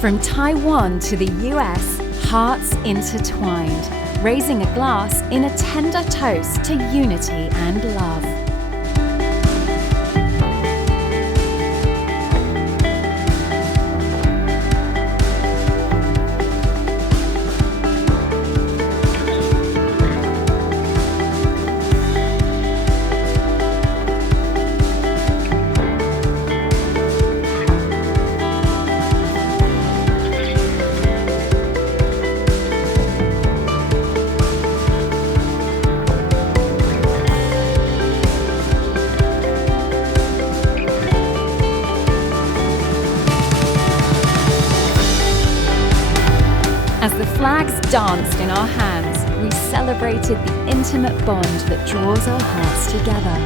From Taiwan to the US, hearts intertwined, raising a glass in a tender toast to unity and love. As the flags danced in our hands, we celebrated the intimate bond that draws our hearts together.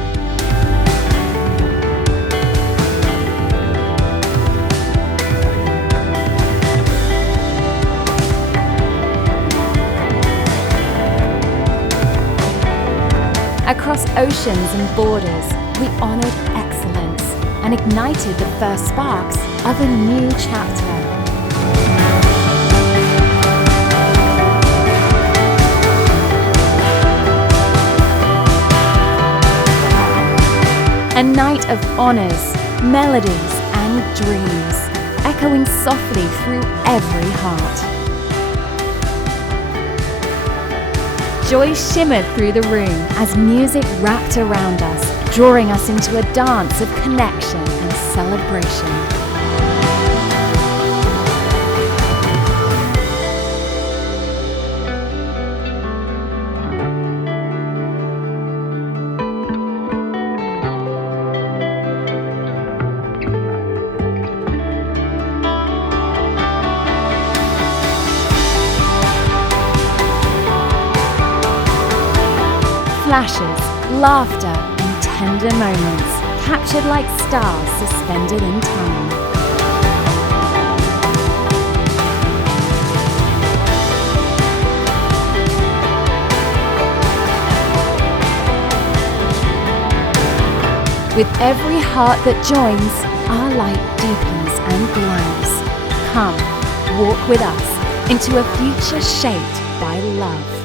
Across oceans and borders, we honored excellence and ignited the first sparks of a new chapter. A night of honors, melodies and dreams, echoing softly through every heart. Joy shimmered through the room as music wrapped around us, drawing us into a dance of connection and celebration. Flashes, laughter, and tender moments, captured like stars suspended in time. With every heart that joins, our light deepens and glows. Come, walk with us into a future shaped by love.